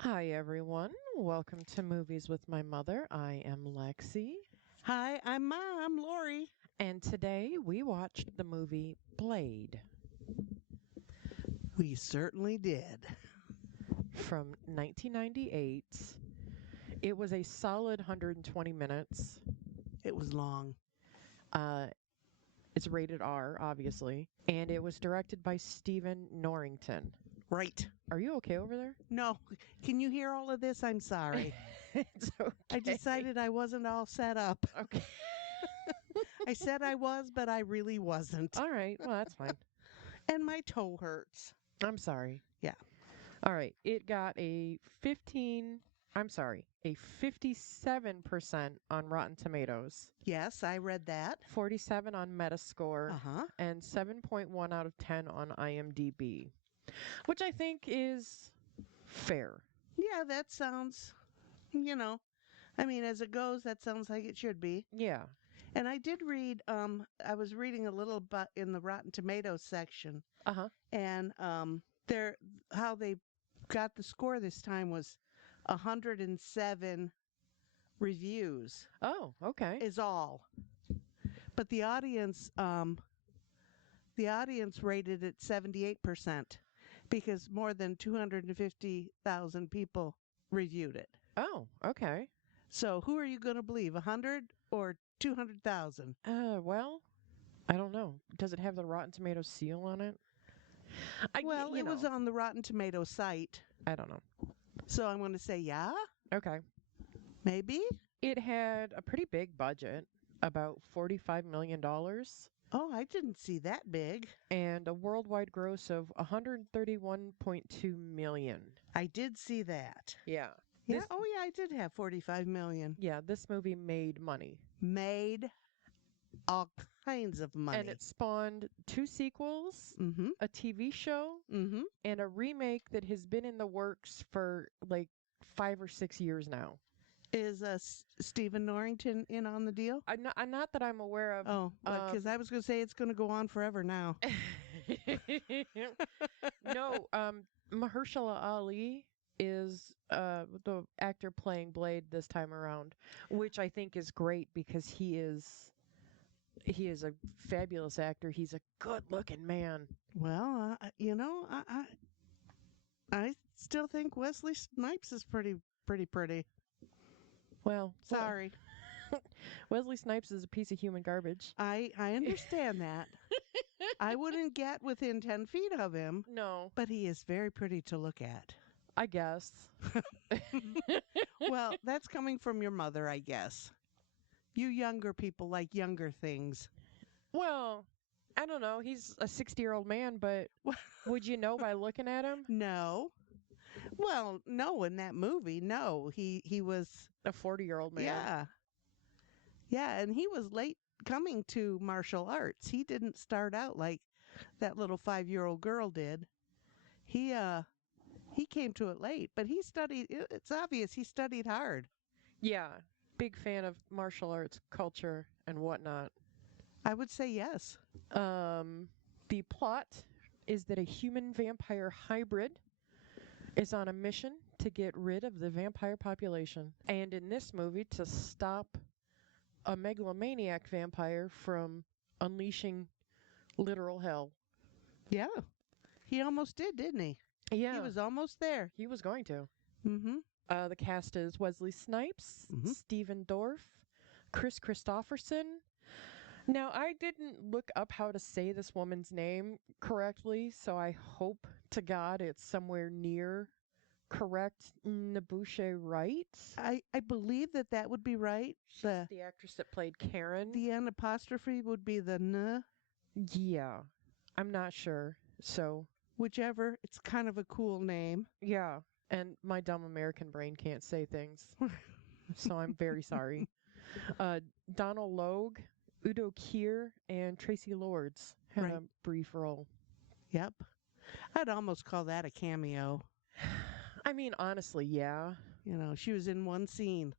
Hi, everyone. Welcome to Movies with My Mother. I am Lexi, Hi, I'm Mom, Lori. and today we watched the movie Blade We certainly did. from 1998. It was a solid 120 minutes. It was long. Uh, it's rated R, obviously, and it was directed by Stephen Norrington. Right. Are you okay over there? No, can you hear all of this? I'm sorry. It's okay. I decided I wasn't all set up. Okay. I said I was, but I really wasn't. All right. Well, that's fine. And my toe hurts. I'm sorry. Yeah. All right. It got a 57% on Rotten Tomatoes, Yes, I read that. 47 on Metascore, Uh-huh. and 7.1 out of 10 on IMDb, which I think is fair. Yeah, that sounds, you know, I mean, as it goes, that sounds like it should be. Yeah. And I did read, I was reading a little bit in the Rotten Tomatoes section, Uh-huh. and they're how they got the score this time was 107 reviews Oh, okay. is all, but the audience rated it 78% because more than 250,000 people reviewed it. Oh, okay. So who are you going to believe, 100 or 200,000? Well, I don't know. Does it have the Rotten Tomatoes seal on it? Well, You it was know, on the Rotten Tomato site, I don't know. so I'm going to say yeah, Okay. maybe. It had a pretty big budget, about $45 million. Oh, I didn't see that big. And a worldwide gross of 131.2 million. I did see that. Yeah. Yeah. This Oh, yeah, I did have 45 million. yeah, this movie made money. Made all kinds of money. And it spawned two sequels, Mm-hmm. a TV show, Mm-hmm. and a remake that has been in the works for like 5 or 6 years now. Is Stephen Norrington in on the deal? Not that I'm aware of. Oh, because I was going to say it's going to go on forever now. No, Mahershala Ali is the actor playing Blade this time around, which I think is great because he is a fabulous actor. He's a good-looking man. Well, I still think Wesley Snipes is pretty. Well, Sorry, Wesley Snipes is a piece of human garbage. I understand that. I wouldn't get within 10 feet of him, No, but he is very pretty to look at. I guess. Well, that's coming from your mother, I guess. You younger people like younger things. Well, I don't know. He's a 60-year-old man, but would you know by looking at him? No. Well, no, in that movie, no. He was, A 40-year-old man. yeah. Yeah, and he was late coming to martial arts. He didn't start out like that little 5-year-old girl did. He came to it late, but he studied, it's obvious he studied hard. Yeah. Big fan of martial arts culture and whatnot. I would say yes. The plot is that a human vampire hybrid is on a mission to get rid of the vampire population. And in this movie, to stop a megalomaniac vampire from unleashing literal hell. Yeah. He almost did, didn't he? Yeah. He was almost there. He was going to. Mm-hmm. The cast is Wesley Snipes, Mhm. Stephen Dorff, Chris Christopherson. Now, I didn't look up how to say this woman's name correctly, so I hope to God it's somewhere near correct. Nabushe Wright. I believe that would be right. She's the actress that played Karen. The N apostrophe would be the N. Yeah, I'm not sure. So, Whichever. It's kind of a cool name. yeah. And my dumb American brain can't say things. So I'm very sorry. Donald Logue, Udo Kier, and Tracy Lords had Right. a brief role. Yep. I'd almost call that a cameo. I mean, honestly, yeah. You know, she was in one scene.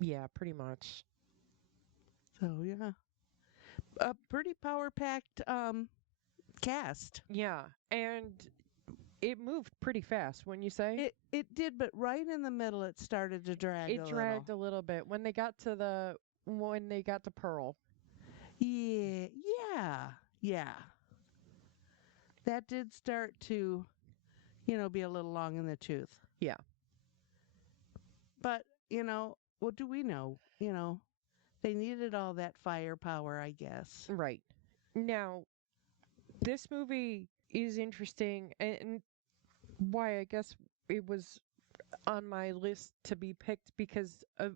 Yeah, pretty much. So, yeah. A pretty power packed cast. Yeah. And it moved pretty fast, wouldn't you say? It did, but right in the middle it started to drag It a dragged little. a little bit when they got to Pearl. Yeah, yeah, yeah. That did start to, be a little long in the tooth. Yeah. But, what do we know? They needed all that firepower, I guess. Right. Now, this movie is interesting, and why I guess it was on my list to be picked because of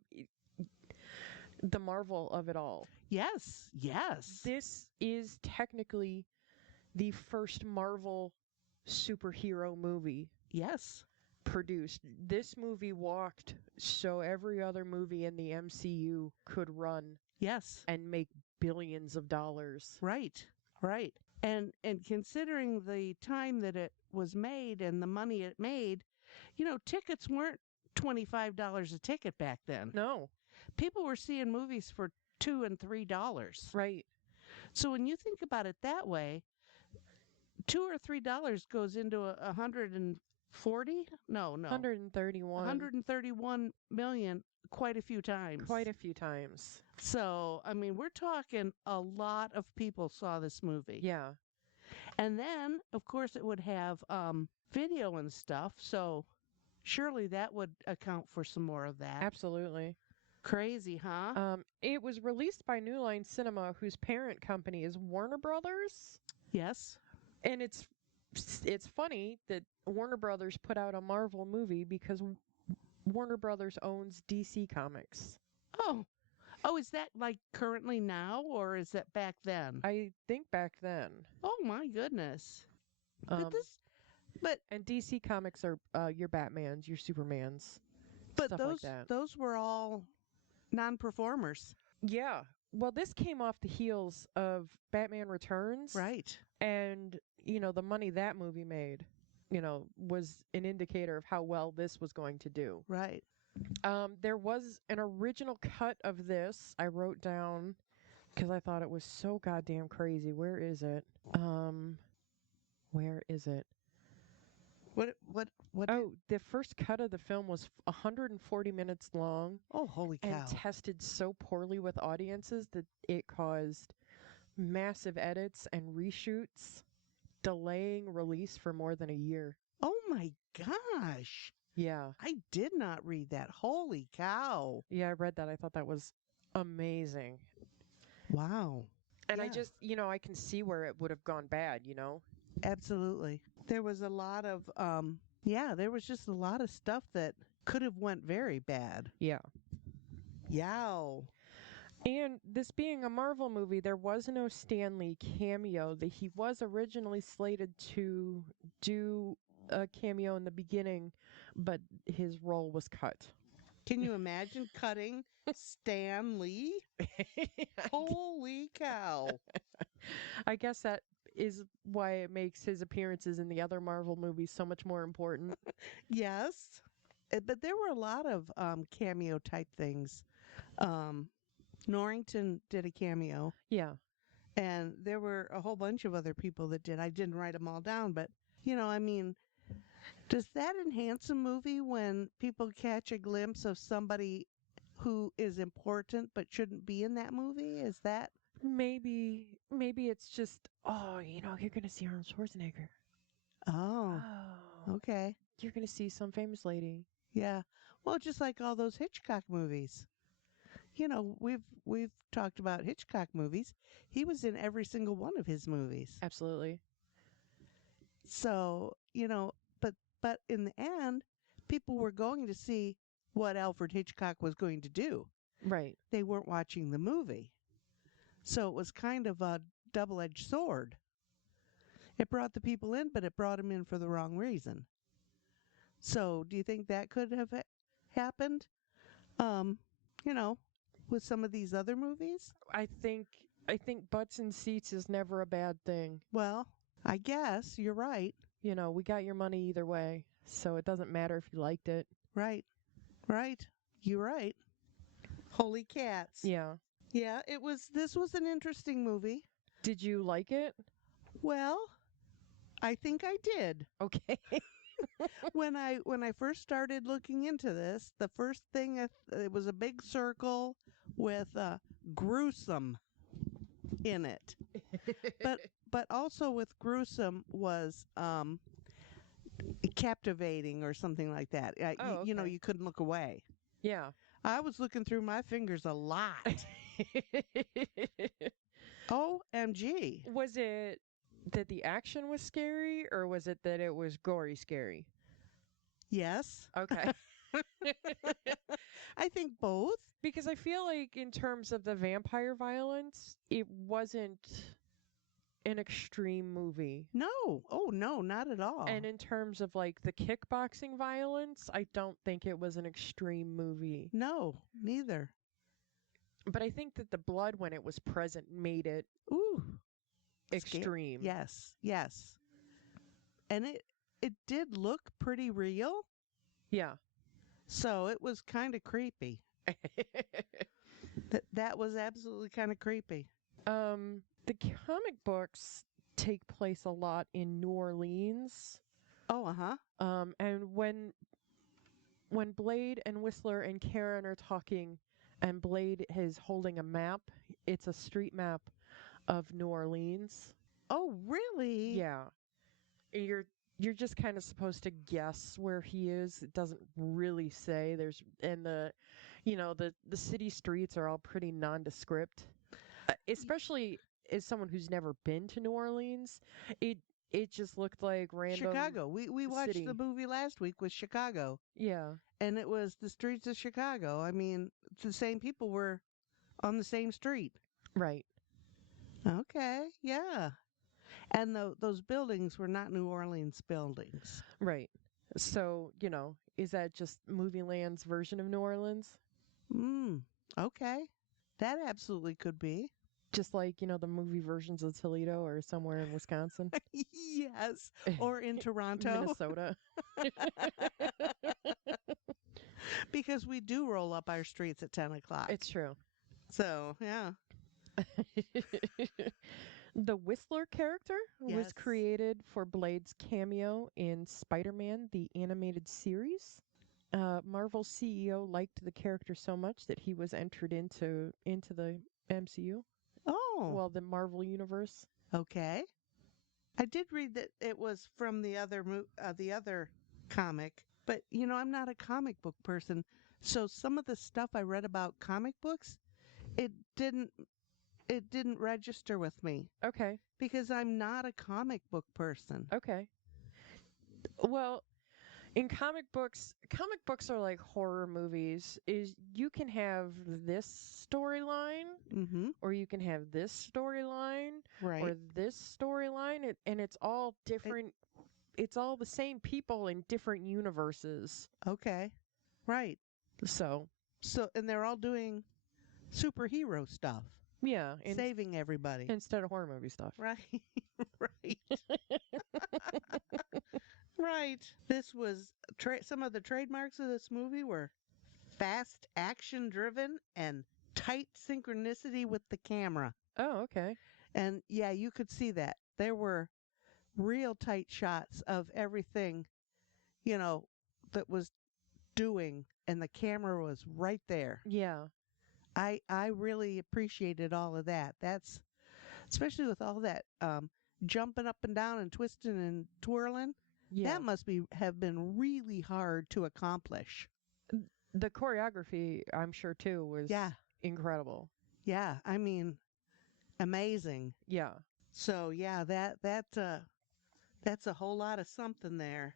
the marvel of it all. Yes, yes. This is technically the first Marvel superhero movie Yes. produced. This movie walked so every other movie in the MCU could run Yes. and make billions of dollars. Right. Right. And considering the time that it was made and the money it made, tickets weren't $25 a ticket back then. No. People were seeing movies for $2 and $3. Right. So when you think about it that way, $2 or $3 goes into 140? No. 131. 131 million quite a few times. Quite a few times. So, I mean, we're talking a lot of people saw this movie. Yeah. And then, of course, it would have video and stuff. So surely that would account for some more of that. Absolutely. Crazy, huh? It was released by New Line Cinema, whose parent company is Warner Brothers. Yes. And it's funny that Warner Brothers put out a Marvel movie because Warner Brothers owns DC Comics. Oh, is that like currently now or is that back then? I think back then. Oh my goodness. Um, but and DC Comics are your Batmans, your Supermans, but stuff those like that. those were all non-performers. Yeah. Well, this came off the heels of Batman Returns. Right. And, the money that movie made, was an indicator of how well this was going to do. Right. There was an original cut of this I wrote down because I thought it was so goddamn crazy. Where is it? Where is it? What? Oh, the first cut of the film was 140 minutes long. Oh, holy cow. And tested so poorly with audiences that it caused massive edits and reshoots, delaying release for more than a year. Oh my gosh. Yeah. I did not read that. Holy cow. Yeah, I read that. I thought that was amazing. Wow. And yeah. I just, I can see where it would have gone bad, Absolutely. There was a lot of there was just a lot of stuff that could have went very bad. Yeah. Yow. And this being a Marvel movie, there was no Stan Lee cameo. That he was originally slated to do a cameo in the beginning, but his role was cut. Can you imagine cutting Stan Lee? Holy cow. I guess that is why it makes his appearances in the other Marvel movies so much more important. Yes. But there were a lot of cameo type things. Norrington did a cameo. Yeah. And there were a whole bunch of other people that did. I didn't write them all down, but, does that enhance a movie when people catch a glimpse of somebody who is important but shouldn't be in that movie? Is that? Maybe it's just, you're going to see Arnold Schwarzenegger. Oh, okay. You're going to see some famous lady. Yeah. Well, just like all those Hitchcock movies. We've talked about Hitchcock movies. He was in every single one of his movies. Absolutely. So, but in the end, people were going to see what Alfred Hitchcock was going to do. Right. They weren't watching the movie. So it was kind of a double-edged sword. It brought the people in, but it brought them in for the wrong reason. So do you think that could have happened? With some of these other movies? I think butts in seats is never a bad thing. Well, I guess you're right. We got your money either way, so it doesn't matter if you liked it. Right. You're right. Holy cats. Yeah. Yeah, this was an interesting movie. Did you like it? Well, I think I did. Okay. When I first started looking into this, the first thing it was a big circle with gruesome in it. But also with gruesome was captivating or something like that. Oh, You know, okay. you couldn't look away. Yeah. I was looking through my fingers a lot. OMG. Was it that the action was scary or was it that it was gory scary? Yes. Okay. I think both. Because I feel like in terms of the vampire violence, it wasn't an extreme movie. No. Oh, no, not at all. And in terms of like the kickboxing violence, I don't think it was an extreme movie. No, neither. But I think that the blood when it was present made it Ooh. extreme. Yes, yes. And it did look pretty real, Yeah. so it was kind of creepy. That was absolutely kind of creepy. The comic books take place a lot in New Orleans. Oh, uh-huh. And when Blade and Whistler and Karen are talking and Blade is holding a map, it's a street map of New Orleans. Oh, really? Yeah. You're just kind of supposed to guess where he is. It doesn't really say. The city streets are all pretty nondescript. Especially as someone who's never been to New Orleans, it just looked like random Chicago. We watched city. the movie last week with Chicago, Yeah. and it was the streets of Chicago. I mean, the same people were on the same street. Right. Okay, yeah. And those buildings were not New Orleans buildings. Right. So, is that just Movie Land's version of New Orleans? Okay. That absolutely could be. Just like, the movie versions of Toledo or somewhere in Wisconsin. Yes. Or in Toronto. Minnesota. Because we do roll up our streets at 10 o'clock. It's true. So, yeah. The Whistler character was Yes. created for Blade's cameo in Spider-Man, the animated series. Marvel's CEO liked the character so much that he was entered into the MCU. Oh. Well, the Marvel universe. Okay. I did read that it was from the other comic, but I'm not a comic book person, so some of the stuff I read about comic books, it didn't register with me Okay. because I'm not a comic book person. Okay. Well, in comic books are like horror movies. Is you can have this storyline, or you can have this storyline, Right. or this storyline, and it's all different. It's all the same people in different universes. Okay. Right. So, And they're all doing superhero stuff, yeah, saving everybody. instead of horror movie stuff. Right. Right. Right. This was some of the trademarks of this movie were fast action driven and tight synchronicity with the camera. Oh, okay. And yeah, you could see that. There were real tight shots of everything, that was doing, and the camera was right there. Yeah. I really appreciated all of that. That's especially with all that jumping up and down and twisting and twirling. Yeah. That must have been really hard to accomplish. The choreography, I'm sure too, was incredible. Yeah, I mean, amazing. Yeah. So yeah, that's a whole lot of something there.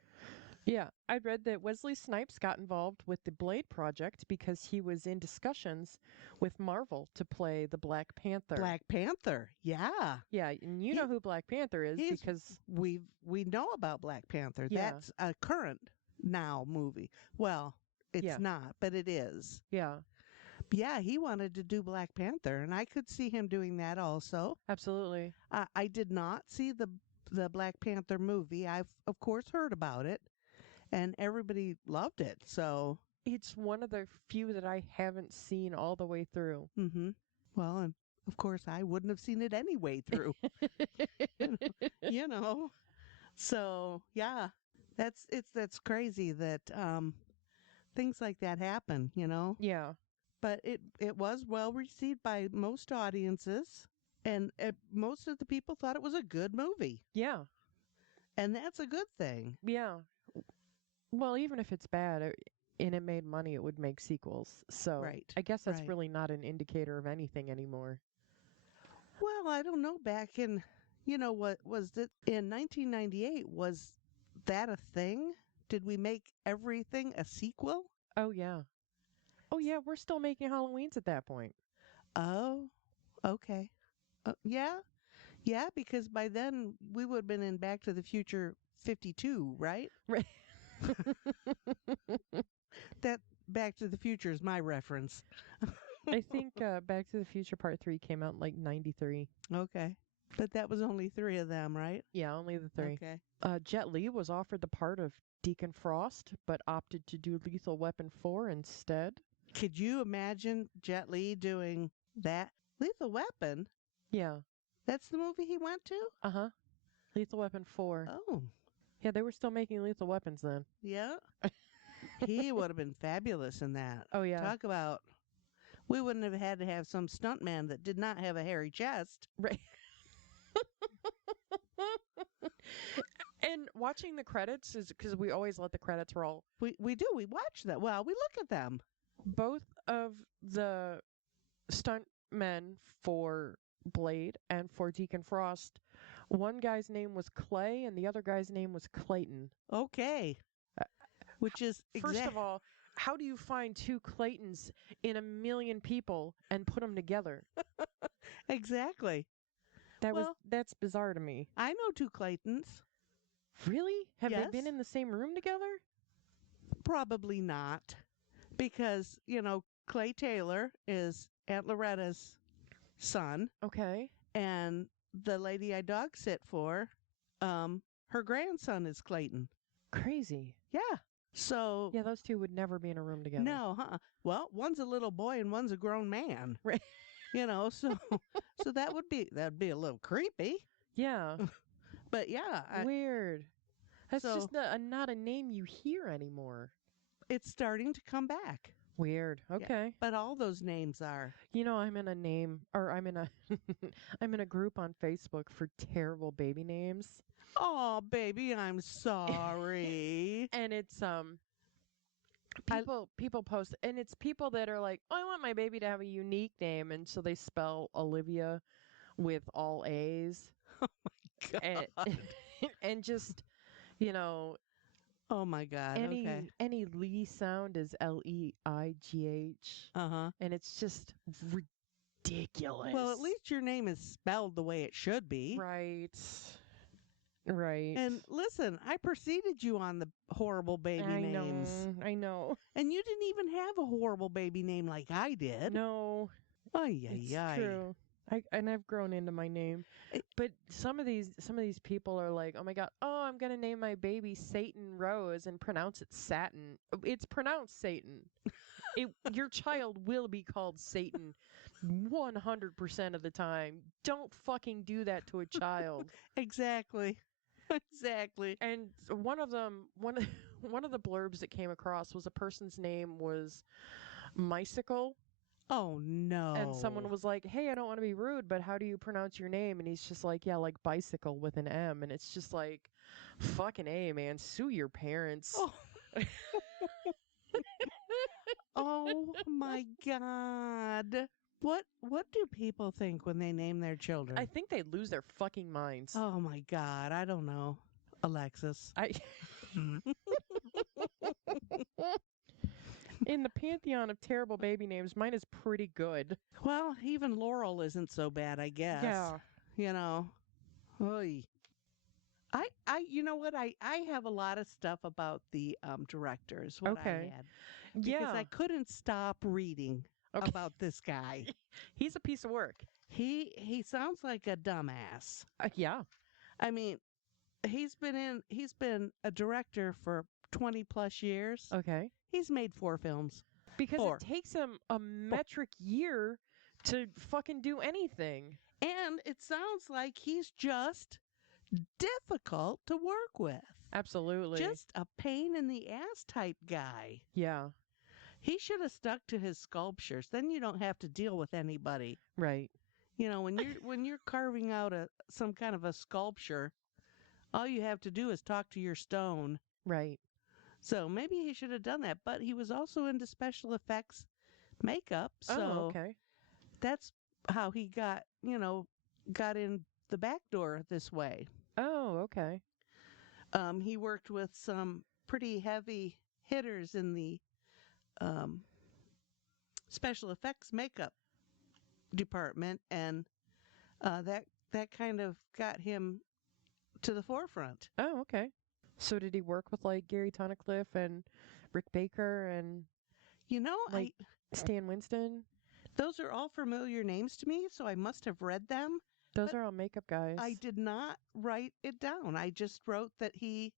Yeah, I read that Wesley Snipes got involved with the Blade project because he was in discussions with Marvel to play the Black Panther. Black Panther, yeah. Yeah, and you know who Black Panther is because we know about Black Panther. Yeah. That's a current now movie. Well, it's not, but it is. Yeah. Yeah, he wanted to do Black Panther, and I could see him doing that also. Absolutely. I did not see the Black Panther movie. I've of course heard about it, and everybody loved it. So it's one of the few that I haven't seen all the way through. Mm-hmm. Well, and of course I wouldn't have seen it any way through. So yeah, that's crazy that things like that happen, you know. Yeah. But it was well received by most audiences, and most of the people thought it was a good movie, Yeah. and that's a good thing. Yeah. Well, even if it's bad and it made money, it would make sequels. So Right, I guess that's right. really not an indicator of anything anymore. Well, I don't know. Back in, what was it in 1998? Was that a thing? Did we make everything a sequel? Oh, yeah. Oh, yeah. We're still making Halloweens at that point. Oh, okay. Yeah, yeah, because by then we would have been in Back to the Future 52, right? Right. That Back to the Future is my reference. I think Back to the Future Part 3 came out in like 93. Okay. But that was only three of them, right? Yeah, only the three. Okay. Jet Li was offered the part of Deacon Frost, but opted to do Lethal Weapon 4 instead. Could you imagine Jet Li doing that? Lethal Weapon? Yeah. That's the movie he went to? Uh-huh. Lethal Weapon 4. Oh, Yeah, they were still making lethal weapons then. yeah. He would have been fabulous in that. Oh, yeah. Talk about, we wouldn't have had to have some stuntman that did not have a hairy chest. Right. And watching the credits is because we always let the credits roll. We do. We watch that. Well, we look at them. Both of the stunt men for Blade and for Deacon Frost, one guy's name was Clay and the other guy's name was Clayton. Okay. Which is First of all, how do you find two Claytons in a million people and put them together? exactly. That's bizarre to me. I know two Claytons. Really? Have Yes. they been in the same room together? Probably not. Because, Clay Taylor is Aunt Loretta's son, Okay. and the lady I dog sit for, her grandson is Clayton. Crazy. Yeah. So Yeah, those two would never be in a room together. no, well, one's a little boy and one's a grown man. Right. So that'd be a little creepy. Yeah. But yeah, Weird. That's so- just not a name you hear anymore. it's starting to come back. Weird. Okay. But all those names are. I'm in a I'm in a group on Facebook for terrible baby names. Oh, baby, I'm sorry. And it's people post, and it's people that are like, oh, I want my baby to have a unique name, and so they spell Olivia with all A's. God. And just Oh my God. Okay. any Lee sound is Leigh, Uh-huh. and it's just ridiculous. Well, at least your name is spelled the way it should be. right. And listen, I preceded you on the horrible baby names. I know. And you didn't even have a horrible baby name like I did. No, Ay, it's ay, ay. true. I've grown into my name, but some of these people are like, oh my God, I'm gonna name my baby Satan Rose and pronounce it Satin. It's pronounced Satan. Your child will be called Satan 100% of the time. Don't fucking do that to a child. Exactly. Exactly. And one of the blurbs that came across was a person's name was Mycicle. Oh no. And someone was like, hey, I don't want to be rude, but how do you pronounce your name? And he's just like, yeah, like bicycle with an M. And it's just like, fucking A, man, sue your parents. Oh. Oh my God. What do people think when they name their children? I think they'd lose their fucking minds. Oh my God. I don't know. Alexis. In the pantheon of terrible baby names, mine is pretty good. Well, even Laurel isn't so bad, I guess. Yeah. Oy. You know what? I have a lot of stuff about the directors. What I Okay. had. Because I couldn't stop reading Okay. about this guy. He's a piece of work. He sounds like a dumbass. Yeah. I mean, he's been a director for 20 plus years. Okay. He's made 4 films. Because 4. it takes him a metric year to fucking do anything. And it sounds like he's just difficult to work with. Absolutely. Just a pain in the ass type guy. Yeah. He should have stuck to his sculptures. Then you don't have to deal with anybody. Right. You know, when you're carving out some kind of a sculpture, all you have to do is talk to your stone. Right. So maybe he should have done that. But he was also into special effects makeup. So Oh, okay. that's how he got in the back door this way. Oh, okay. He worked with some pretty heavy hitters in the um, special effects makeup department, and that kind of got him to the forefront. Oh, okay. So did he work with like Gary Tunnicliffe and Rick Baker and You know, like Stan Winston? those are all familiar names to me, so I must have read them. Those But are all makeup guys. I did not write it down. I just wrote that he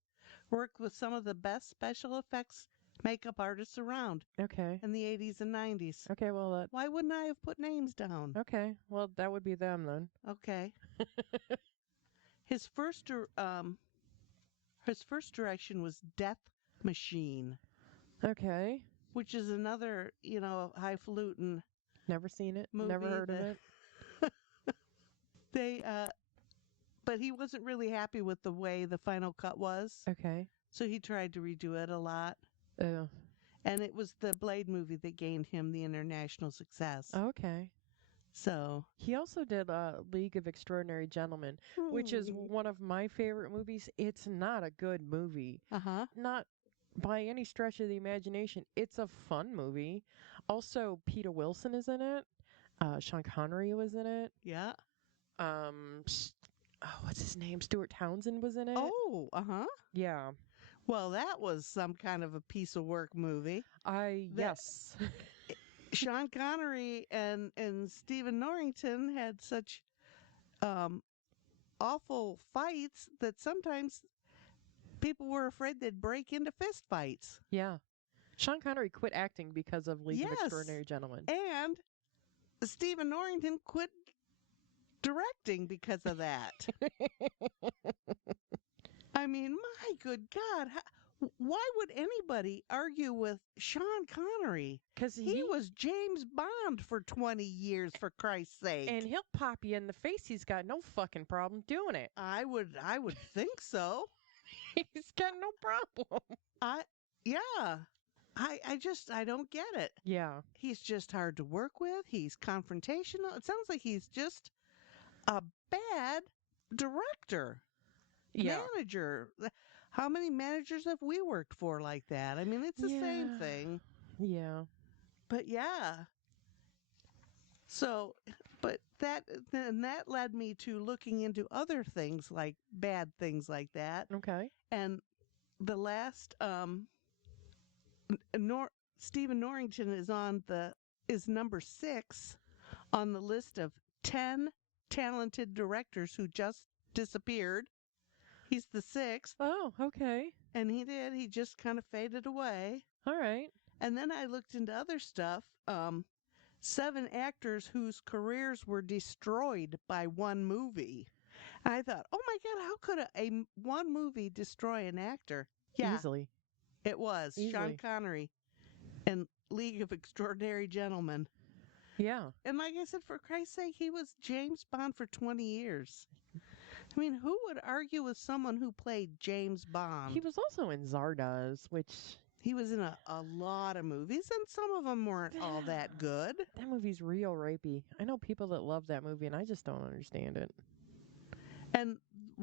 worked with some of the best special effects makeup artists around Okay. in the 80s and 90s. Okay, well Why wouldn't I have put names down? okay. Well, that would be them then. Okay. His first direction was Death Machine, Okay. which is another, highfalutin Never seen it. movie. Never heard of it. They but he wasn't really happy with the way the final cut was. Okay. So he tried to redo it a lot. Oh. And it was the Blade movie that gained him the international success. Okay. So He also did League of Extraordinary Gentlemen, which is one of my favorite movies. It's not a good movie. uh-huh. Not by any stretch of the imagination. It's a fun movie. Also, Peter Wilson is in it. Sean Connery was in it. Yeah. What's his name? Stuart Townsend was in it. Oh, uh-huh. Yeah. Well, that was some kind of a piece of work movie. Yes. Sean Connery and Stephen Norrington had such awful fights that sometimes people were afraid they'd break into fist fights. Yeah. Sean Connery quit acting because of League of Extraordinary Gentlemen. And Stephen Norrington quit directing because of that. I mean, my good God. Why would anybody argue with Sean Connery? Because He was James Bond for 20 years, for Christ's sake. And he'll pop you in the face. He's got no fucking problem doing it. I would think so. He's got no problem. I don't get it. Yeah. He's just hard to work with. He's confrontational. It sounds like he's just a bad director, manager. How many managers have we worked for like that? I mean, it's the same thing. Yeah. But yeah. So, but that led me to looking into other things, like bad things like that. Okay. And the last Stephen Norrington is number 6 on the list of 10 talented directors who just disappeared. He's the 6th. Oh, okay. And he just kind of faded away. All right. And then I looked into other stuff. 7 actors whose careers were destroyed by one movie. I thought, oh my God, how could one movie destroy an actor? Yeah, Easily. it was Sean Connery in League of Extraordinary Gentlemen. Yeah. And like I said, for Christ's sake, he was James Bond for 20 years. I mean, who would argue with someone who played James Bond? He was also in Zardoz, which... He was in a lot of movies, and some of them weren't all that good. That movie's real rapey. I know people that love that movie, and I just don't understand it. And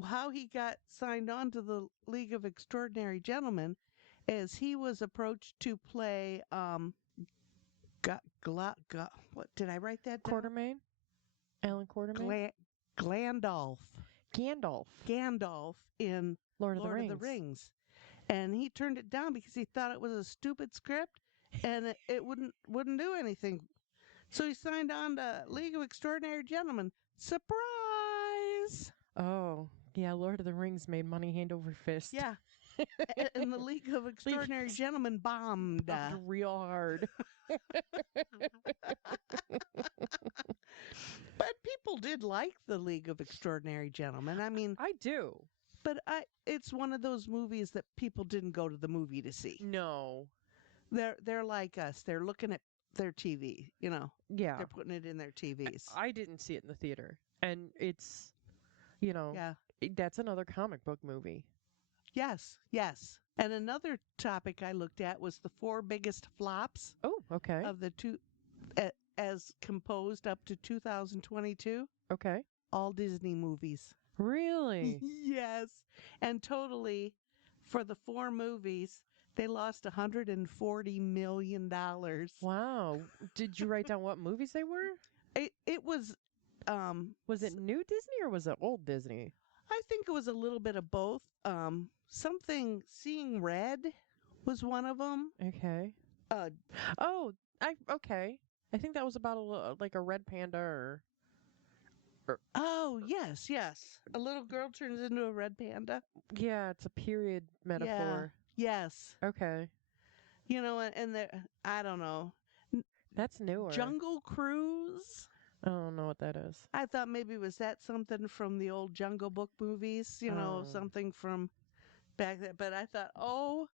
how he got signed on to the League of Extraordinary Gentlemen is he was approached to play what did I write that down? Quartermain? Alan Quartermain? Gandalf in Lord of the Rings. And he turned it down because he thought it was a stupid script and it wouldn't do anything. So he signed on to League of Extraordinary Gentlemen. Surprise! Oh, yeah, Lord of the Rings made money hand over fist. Yeah. And the League of Extraordinary Gentlemen bombed. Real hard. But people did like the League of Extraordinary Gentlemen. I mean, I do. but it's one of those movies that people didn't go to the movie to see. No. They're like us. They're looking at their TV, Yeah. They're putting it in their TVs. I didn't see it in the theater. And it's, you know, Yeah. that's another comic book movie. Yes, yes. And another topic I looked at was the 4 biggest flops Oh, okay. of the two as composed up to 2022, Okay. all Disney movies. Really? Yes. And totally, for the 4 movies, they lost $140 million. Wow. Did you write down what movies they were? It was, Was it new Disney or was it old Disney? I think it was a little bit of both. Something, Seeing Red was one of them. Okay. Uh, Okay. I think that was about like a red panda or oh, yes, yes. A little girl turns into a red panda. yeah, it's a period metaphor. Yes. Okay. And I don't know. That's newer. Jungle Cruise. I don't know what that is. I thought maybe was that something from the old Jungle Book movies, Oh. something from back then. But I thought, oh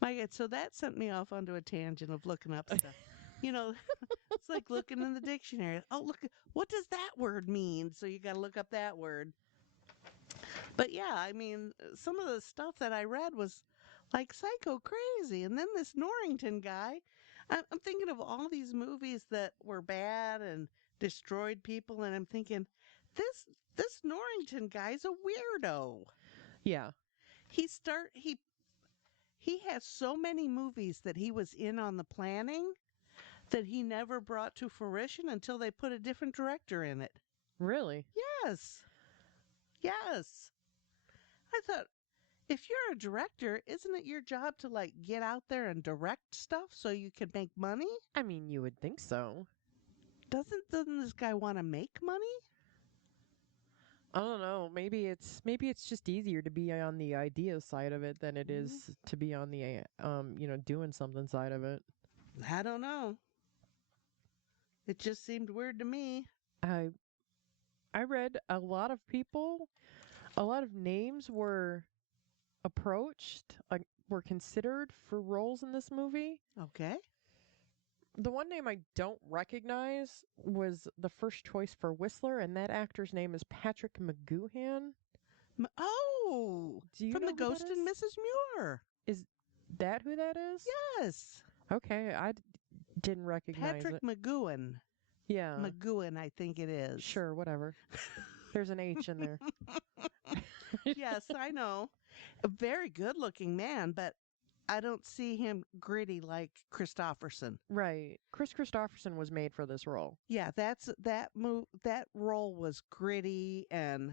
my God. So that sent me off onto a tangent of looking up stuff. It's like looking in the dictionary. Oh, look, what does that word mean? So you got to look up that word. But yeah, I mean, some of the stuff that I read was like psycho crazy. And then this Norrington guy, I'm thinking of all these movies that were bad and destroyed people, and I'm thinking, this Norrington guy's a weirdo. Yeah. He has so many movies that he was in on the planning that he never brought to fruition until they put a different director in it. Really? Yes. Yes. I thought, if you're a director, isn't it your job to like get out there and direct stuff so you can make money? I mean, you would think so. Doesn't this guy want to make money? I don't know. Maybe it's just easier to be on the idea side of it than it is to be on the doing something side of it. I don't know. It just seemed weird to me. I read a lot of names were approached, were considered for roles in this movie. Okay. The one name I don't recognize was the first choice for Whistler, and that actor's name is Patrick McGoohan. Do you from know The who Ghost that and is? Mrs. Muir. Is that who that is? Yes. Okay, didn't recognize Patrick it. McGoohan. Yeah. McGoohan, I think it is. Sure, whatever. There's an H in there. Yes, I know. A very good looking man, but I don't see him gritty like Christopherson. Right. Chris Christopherson was made for this role. Yeah, that role was gritty and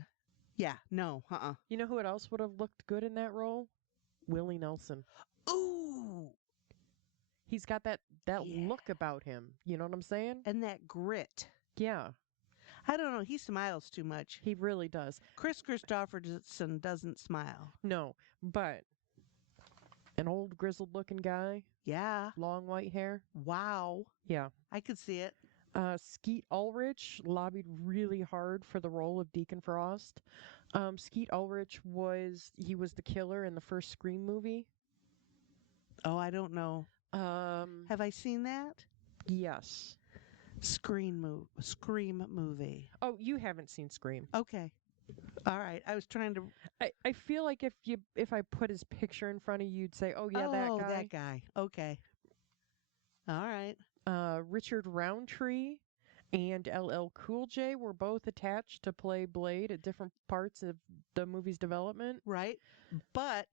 yeah, no, You know who else would have looked good in that role? Willie Nelson. Ooh. He's got that Yeah. look about him. You know what I'm saying? And that grit. Yeah, I don't know, he smiles too much. he really does. Chris Christopherson doesn't smile. No, but an old grizzled looking guy, Yeah. long white hair. Wow. Yeah. I could see it. Skeet Ulrich lobbied really hard for the role of Deacon Frost. Skeet Ulrich was the killer in the first Scream movie. Oh, I don't know. Have I seen that? Yes. Scream movie. Oh, you haven't seen Scream. Okay. All right. I was trying to. I feel like if I put his picture in front of you, you'd say, "Oh yeah, that guy." that guy. Okay. All right. Richard Roundtree and LL Cool J were both attached to play Blade at different parts of the movie's development. Right. But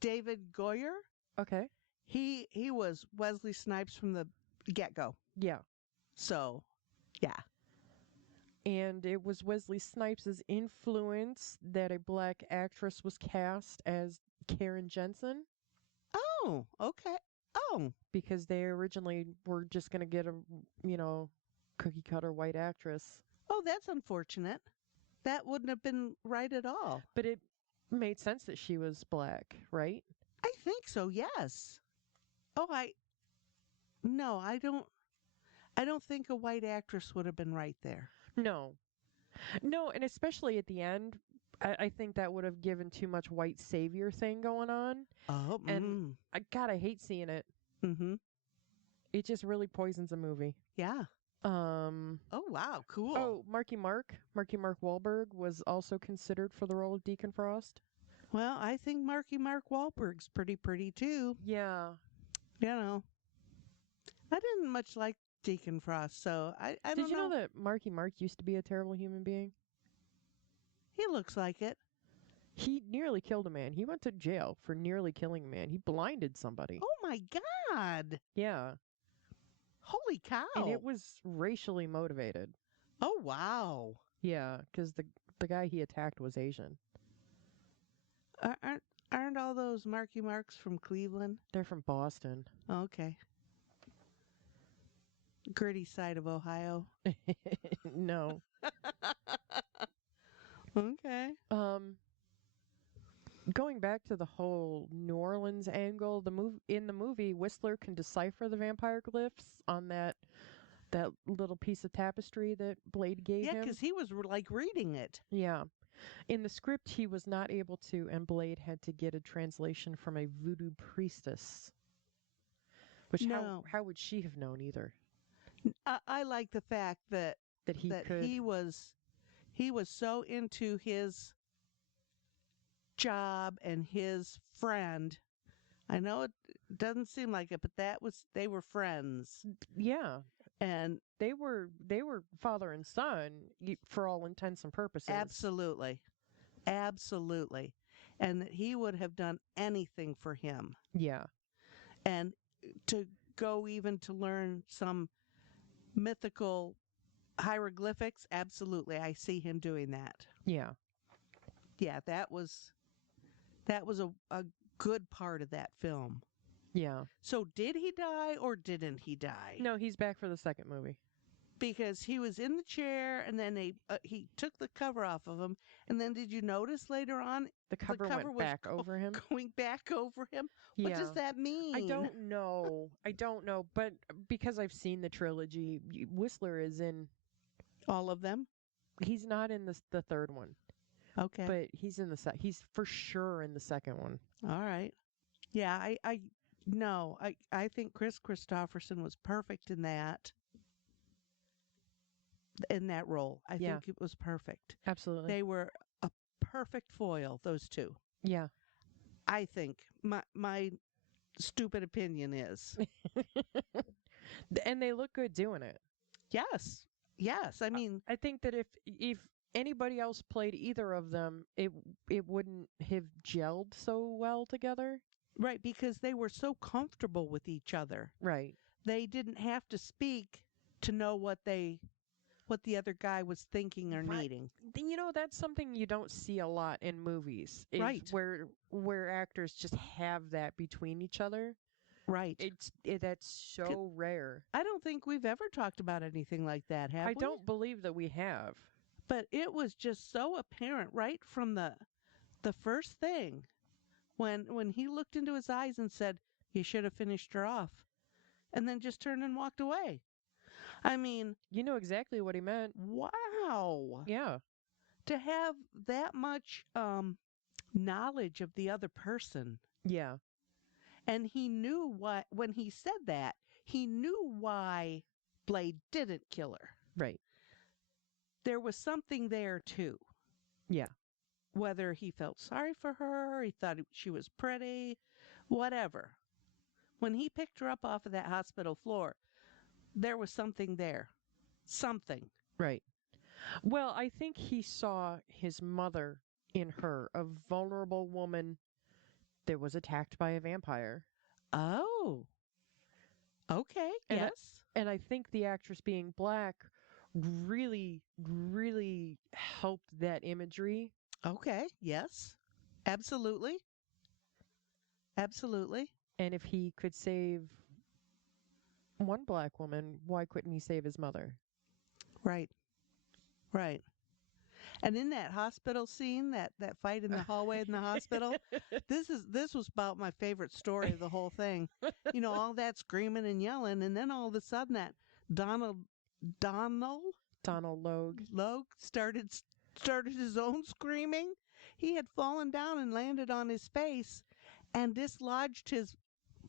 David Goyer, Okay. he was Wesley Snipes from the get-go. Yeah. So, yeah. And it was Wesley Snipes' influence that a black actress was cast as Karen Jensen, Oh, okay. Oh, because they originally were just going to get a, cookie cutter white actress. oh, that's unfortunate. That wouldn't have been right at all. But it made sense that she was black, right? I think so. Yes. Oh, no, I don't think a white actress would have been right there. No. No, and especially at the end, I think that would have given too much white savior thing going on. Oh, And I hate seeing it. mm-hmm. It just really poisons a movie. Yeah. Um, Oh, wow. Cool. oh, Marky Mark Wahlberg was also considered for the role of Deacon Frost. Well, I think Mark Wahlberg's pretty too. Yeah. You know, I didn't much like Deacon Frost, so I Did don't you know know. that Marky Mark used to be a terrible human being? He looks like it. He nearly killed a man. He went to jail for nearly killing a man. He blinded somebody. Oh my God. Yeah. Holy cow. And it was racially motivated. Oh, wow. Yeah, because the guy he attacked was Asian. Aren't all those Marky Marks from Cleveland? They're from Boston. Oh, okay. Gritty side of Ohio. No. Okay. Going back to the whole New Orleans angle, in the movie, Whistler can decipher the vampire glyphs on that little piece of tapestry that Blade gave Yeah, him. because he was like reading it. Yeah. In the script, he was not able to, and Blade had to get a translation from a voodoo priestess. Which No. how would she have known either? I like the fact that He could. he was so into his job and his friend. I know it doesn't seem like it, but they were friends. Yeah. And They were father and son for all intents and purposes. absolutely. Absolutely. And that he would have done anything for him. Yeah. And to go even to learn some mythical hieroglyphics, absolutely. I see him doing that. Yeah. Yeah, that was a good part of that film. Yeah. So did he die or didn't he die? No, he's back for the second movie. Because he was in the chair and then he took the cover off of him. And then did you notice later on The cover went was back over him. going back over him? What does that mean? I don't know. But because I've seen the trilogy, Whistler is in. All of them? He's not in the third one, Okay. but he's in he's for sure in the second one. All right. Yeah, I think Chris Christopherson was perfect in that role. I think it was perfect. Absolutely. They were a perfect foil, those two. Yeah. I think my stupid opinion is. And they look good doing it. Yes. Yes. I mean, I think that if anybody else played either of them, it wouldn't have gelled so well together. right, because they were so comfortable with each other. Right. They didn't have to speak to know what the other guy was thinking or Right. needing. You know, that's something you don't see a lot in movies. Is Right. Where actors just have that between each other. Right. That's so rare. I don't think we've ever talked about anything like that, have we? I don't believe that we have. But it was just so apparent right from the first thing when he looked into his eyes and said, "You should have finished her off," and then just turned and walked away. I mean, You know exactly what he meant. wow. Yeah. To have that much knowledge of the other person. Yeah. And he knew when he said that, he knew why Blade didn't kill her. Right. There was something there too. Yeah. Whether he felt sorry for her, he thought she was pretty, whatever. When he picked her up off of that hospital floor, there was something there. Something. Right. Well, I think he saw his mother in her, a vulnerable woman that was attacked by a vampire. Oh. Okay. And yes. And I think the actress being black really, really helped that imagery. Okay. Yes. Absolutely. Absolutely. And if he could save one black woman, why couldn't he save his mother? Right. Right. And in that hospital scene, that fight in the hallway in the hospital, this was about my favorite story of the whole thing. You know, all that screaming and yelling, and then all of a sudden that Donald Donald Logue. Logue started his own screaming. He had fallen down and landed on his face and dislodged his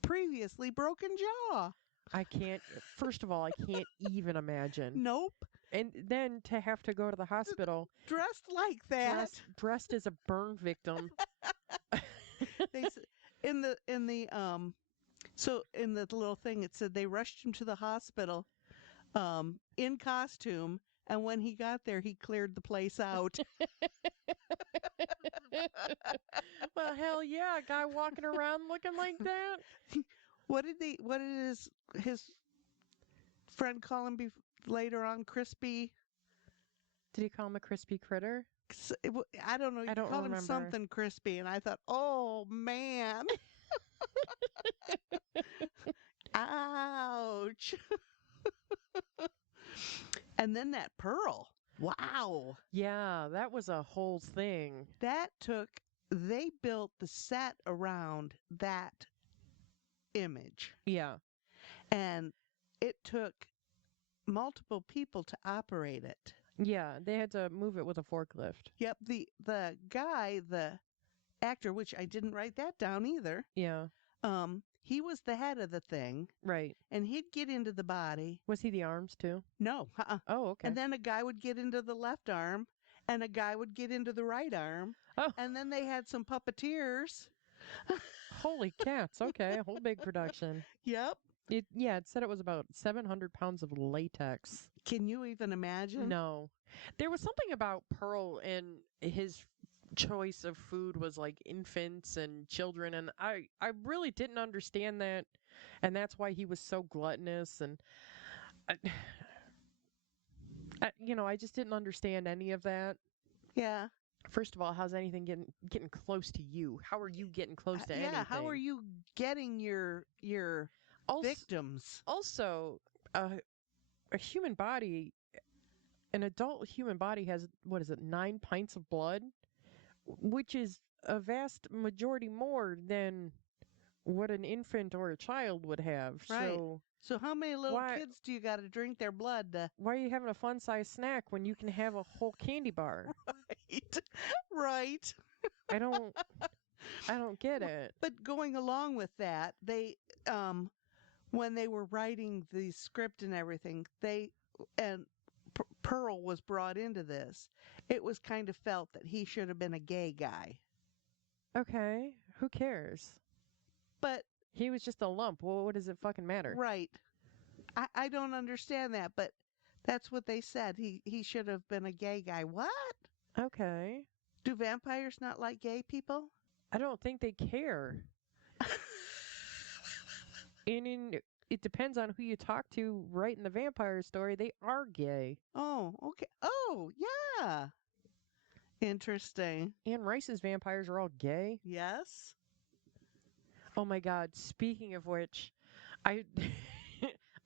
previously broken jaw. I can't, first of all, I can't even imagine. Nope. And then to have to go to the hospital Dressed like that. dressed as a burn victim. They in the little thing it said they rushed him to the hospital in costume, and when he got there he cleared the place out. Well, hell yeah, a guy walking around looking like that. What did his friend call him later on? Crispy? Did he call him a crispy critter? I don't know. I don't called him remember. something crispy, and I thought, oh man, ouch. And then that pearl. Wow. Yeah, that was a whole thing. They built the set around that image, Yeah. and it took multiple people to operate it. Yeah, they had to move it with a forklift. Yep, the guy, the actor, which I didn't write that down either. Yeah, He was the head of the thing, right. and he'd get into the body. Was he the arms too? No, Oh, okay. And then a guy would get into the left arm, and a guy would get into the right arm. Oh. And then they had some puppeteers. Holy cats. Okay, a whole big production. Yep. It said it was about 700 pounds of latex. Can you even imagine? No. There was something about Pearl and his choice of food was like infants and children, and I really didn't understand that, and that's why he was so gluttonous, and I just didn't understand any of that. Yeah. First of all, how's anything getting close to you? How are you getting close to anything? Yeah, how are you getting your victims? Also, a human body, an adult human body has, 9 pints of blood, which is a vast majority more than what an infant or a child would have. Right. So how many little why- kids do you got to drink their blood to? Why are you having a fun-size snack when you can have a whole candy bar? Right. I don't get it. But going along with that, they when they were writing the script and everything, Pearl was brought into this. It was kind of felt that he should have been a gay guy. Okay, who cares? But He was just a lump. Well, what does it fucking matter? right. I don't understand that, but that's what they said. He should have been a gay guy. What? Okay. Do vampires not like gay people? I don't think they care. It depends on who you talk to. Right in the vampire story, they are gay. Oh, okay. Oh, yeah. Interesting. Anne Rice's vampires are all gay. Yes. Oh my God! Speaking of which, I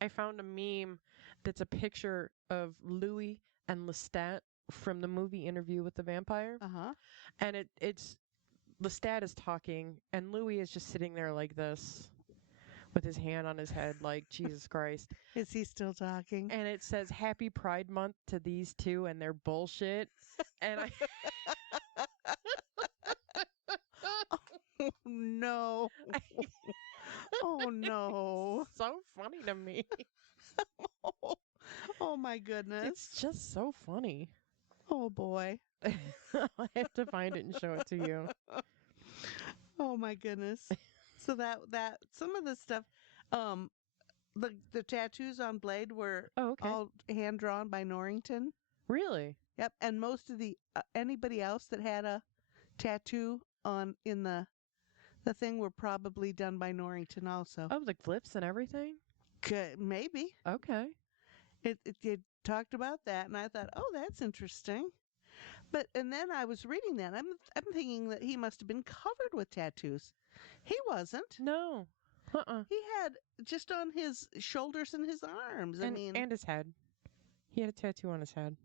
I found a meme that's a picture of Louis and Lestat from the movie Interview with the Vampire, and it's Lestat is talking, and Louis is just sitting there like this, with his hand on his head, like Jesus Christ. Is he still talking? And it says Happy Pride Month to these two and their bullshit. And I Oh, no. Oh, no. so funny to me. Oh, my goodness. It's just so funny. Oh, boy. I'll have to find it and show it to you. Oh, my goodness. So that some of the stuff, the tattoos on Blade were all hand drawn by Norrington. Really? Yep, and most of the anybody else that had a tattoo in the thing were probably done by Norrington also. Oh, the glyphs and everything? Maybe. Okay. It talked about that, and I thought, oh, that's interesting. And then I was reading that. I'm thinking that he must have been covered with tattoos. He wasn't. No. He had just on his shoulders and his arms. And his head. He had a tattoo on his head.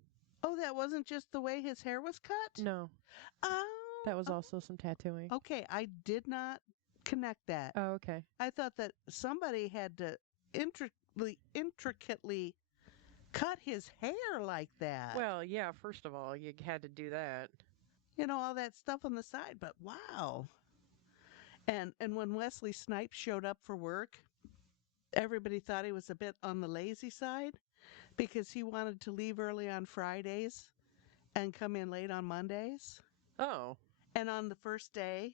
Oh, that wasn't just the way his hair was cut? No. Oh. That was also some tattooing. Okay, I did not connect that. Oh, okay. I thought that somebody had to intricately cut his hair like that. Well, yeah, first of all, you had to do that. You know, all that stuff on the side, but wow. And when Wesley Snipes showed up for work, everybody thought he was a bit on the lazy side because he wanted to leave early on Fridays and come in late on Mondays. Oh. And on the first day,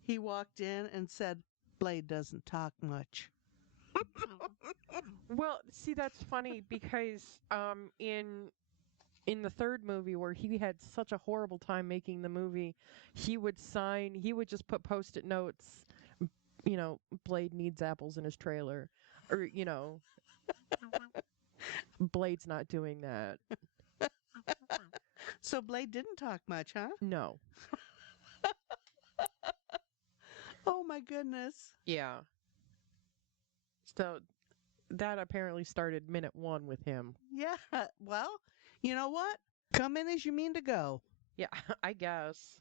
he walked in and said, Blade doesn't talk much. Well, see, that's funny because in the third movie where he had such a horrible time making the movie, he would just put post-it notes, Blade needs apples in his trailer, or Blade's not doing that. So Blade didn't talk much, huh? No. Oh my goodness. Yeah. So that apparently started minute 1 with him. Yeah. Well, you know what? Come in as you mean to go. Yeah, I guess.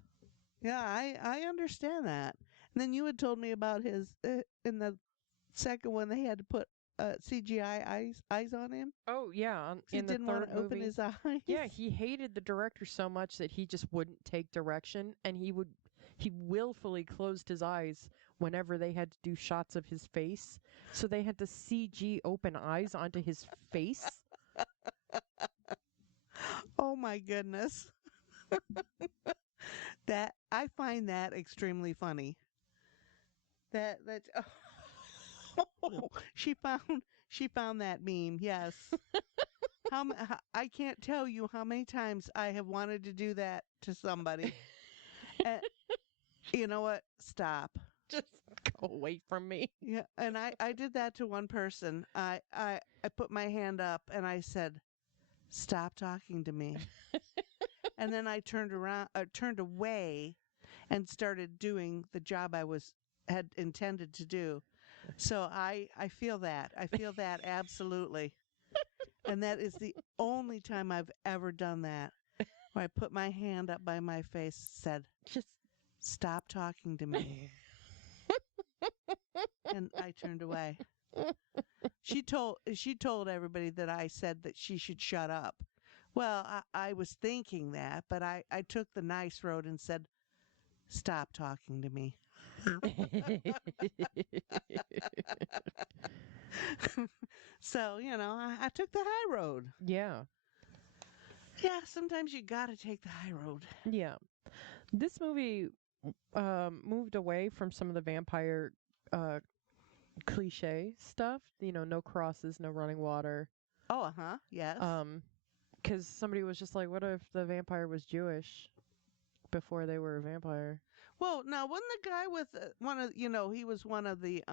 Yeah, I understand that. And then you had told me about his in the second one they had to put CGI eyes on him. Oh yeah, He in the didn't want third to open movie. his eyes. Yeah, he hated the director so much that he just wouldn't take direction, and he willfully closed his eyes whenever they had to do shots of his face. So they had to CG open eyes onto his face. Oh my goodness. That I find that extremely funny. That she found that meme. Yes. I can't tell you how many times I have wanted to do that to somebody. And you know what? Stop. Just go away from me. Yeah, and I did that to one person. I put my hand up and I said, "Stop talking to me." And then I turned away, and started doing the job I had intended to do. So I feel that. I feel that absolutely. And that is the only time I've ever done that. Where I put my hand up by my face, said, Just "Stop talking to me." And I turned away. She told everybody that I said that she should shut up. Well, I was thinking that, but I took the nice road and said, "Stop talking to me." So, I took the high road. Yeah. Yeah, sometimes you got to take the high road. Yeah. This movie moved away from some of the vampire cliche stuff, no crosses, no running water. Oh, uh-huh. Yes. Because somebody was just like, what if the vampire was Jewish before they were a vampire? Well, now, wasn't the guy with he was one of the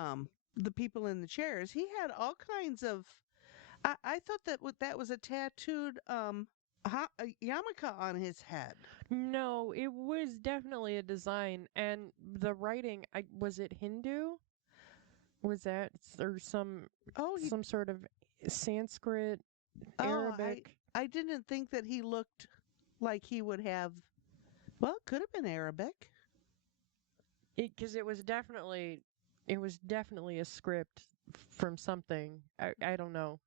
people in the chairs. He had all kinds of, I thought that was a tattooed yarmulke on his head. No, it was definitely a design. And the writing, was it Hindu? Was that, or some sort of Sanskrit, Arabic? I didn't think that he looked like he would have, well, it could have been Arabic. Because it was definitely a script from something. I don't know.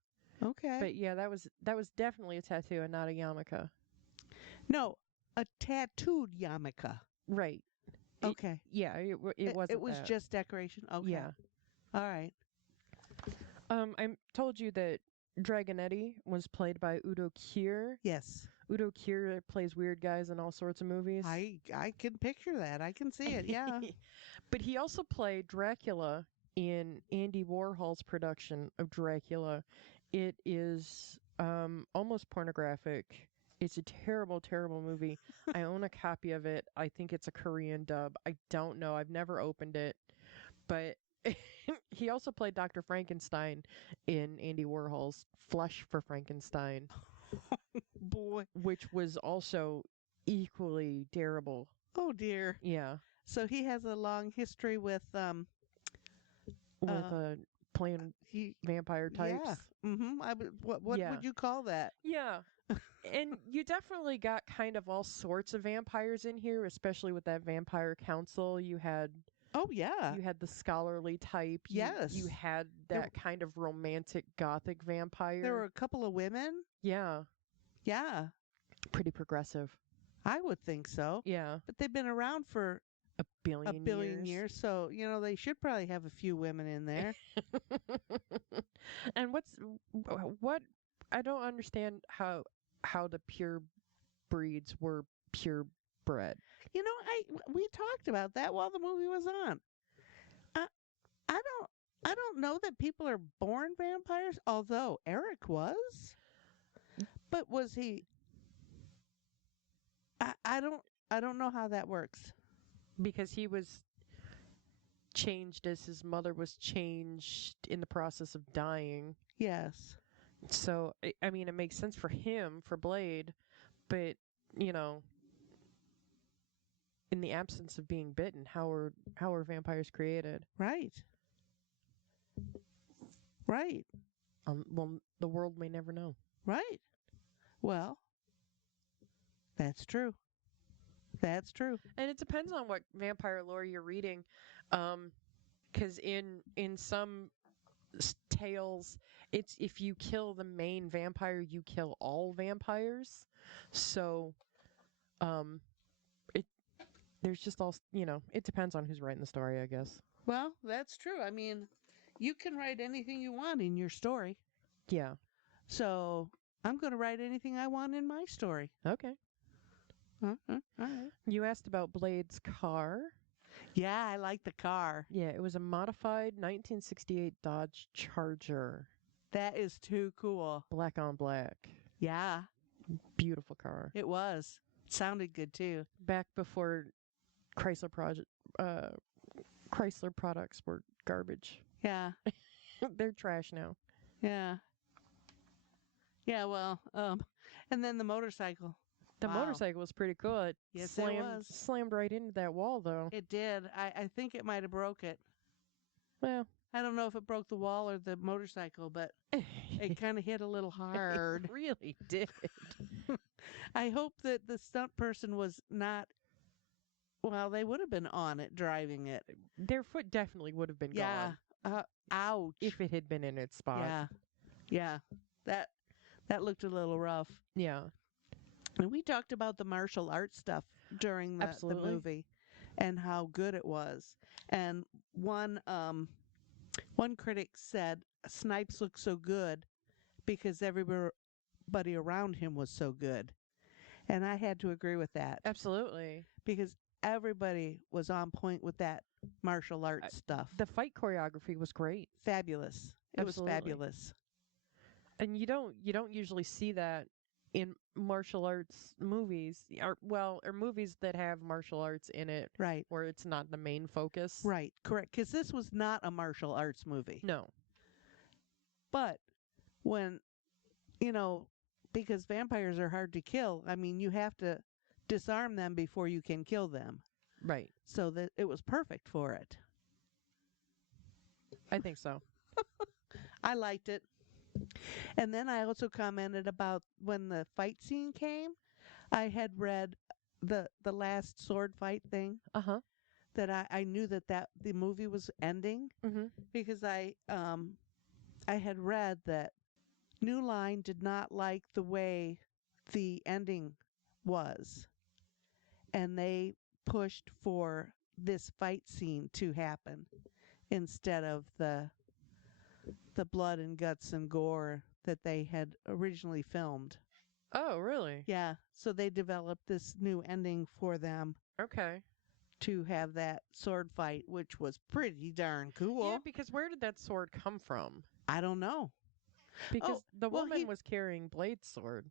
Okay. But yeah, that was definitely a tattoo and not a yarmulke. No, a tattooed yarmulke. Right. Okay. It wasn't. It was that. just decoration. Okay. Yeah. All right. I told you that Dragonetti was played by Udo Kier. Yes. Udo Kier plays weird guys in all sorts of movies. I can picture that. I can see it. Yeah. But he also played Dracula in Andy Warhol's production of Dracula. It is almost pornographic. It's a terrible, terrible movie. I own a copy of it. I think it's a Korean dub. I don't know. I've never opened it. But he also played Dr. Frankenstein in Andy Warhol's Flesh for Frankenstein. Boy. Which was also equally terrible. Oh, dear. Yeah. So he has a long history with playing vampire types. Yeah. Mm-hmm. What would you call that? Yeah. And you definitely got kind of all sorts of vampires in here, especially with that vampire council. You had Oh, yeah. You had the scholarly type. You Yes. had There, that kind of romantic gothic vampire. there were a couple of women. Yeah, Yeah, pretty progressive. I would think so. Yeah, But they've been around for a a billion billion years. years, so, they should probably have a few women in there. And what I don't understand how the pure breeds were purebred. We talked about that while the movie was on. I, I don't know that people are born vampires, although Eric was. But was he? I don't know how that works. Because he was changed as his mother was changed in the process of dying. Yes. So, I mean, it makes sense for him, for Blade, but, you know, in the absence of being bitten, how are vampires created? Right. Right. Well, the world may never know. Right. Well, that's true. That's true. And it depends on what vampire lore you're reading. Because in some tales, it's if you kill the main vampire, you kill all vampires. So, um, it there's just it depends on who's writing the story, I guess. Well, that's true. I mean, you can write anything you want in your story. Yeah. So I'm going to write anything I want in my story. Okay. All right. You asked about Blade's car. Yeah, I like the car. Yeah, it was a modified 1968 Dodge Charger, That is too cool. black on black. Yeah, Beautiful car. it was. It sounded good too. Back before Chrysler project, Chrysler products were garbage. Yeah, They're trash now. yeah. Yeah, well, and then the motorcycle. The Wow. motorcycle was pretty cool. It Yes, it slammed was. slammed right into that wall, though. It did. I think it might have broke it. Well, I don't know if it broke the wall or the motorcycle, but it kind of hit a little hard. It really did. I hope that the stunt person was not, well, they would have been on it driving it. Their foot definitely would have been Yeah. gone Ouch. if it had been in its spot. Yeah. Yeah. That looked a little rough. Yeah. And we talked about the martial arts stuff during the Absolutely. movie and how good it was. And one critic said Snipes looked so good because everybody around him was so good. And I had to agree with that Absolutely. because everybody was on point with that martial arts stuff. The fight choreography was great. Fabulous. It Absolutely. was fabulous. And you don't usually see that in martial arts movies, or movies that have martial arts in it, Right. where it's not the main focus. Right. Correct. Because this was not a martial arts movie. No. But when, because vampires are hard to kill, I mean, you have to disarm them before you can kill them. Right. So that it was perfect for it. I think so. I liked it. And then I also commented about when the fight scene came, I had read the last sword fight thing Uh-huh. that I knew that the movie was ending Mm-hmm. because I had read that New Line did not like the way the ending was, and they pushed for this fight scene to happen instead of the blood and guts and gore that they had originally filmed. Oh, really? Yeah, so they developed this new ending for them Okay. to have that sword fight, which was pretty darn cool. Yeah, because where did that sword come from? I don't know. Because the well, woman he- was carrying Blade's sword.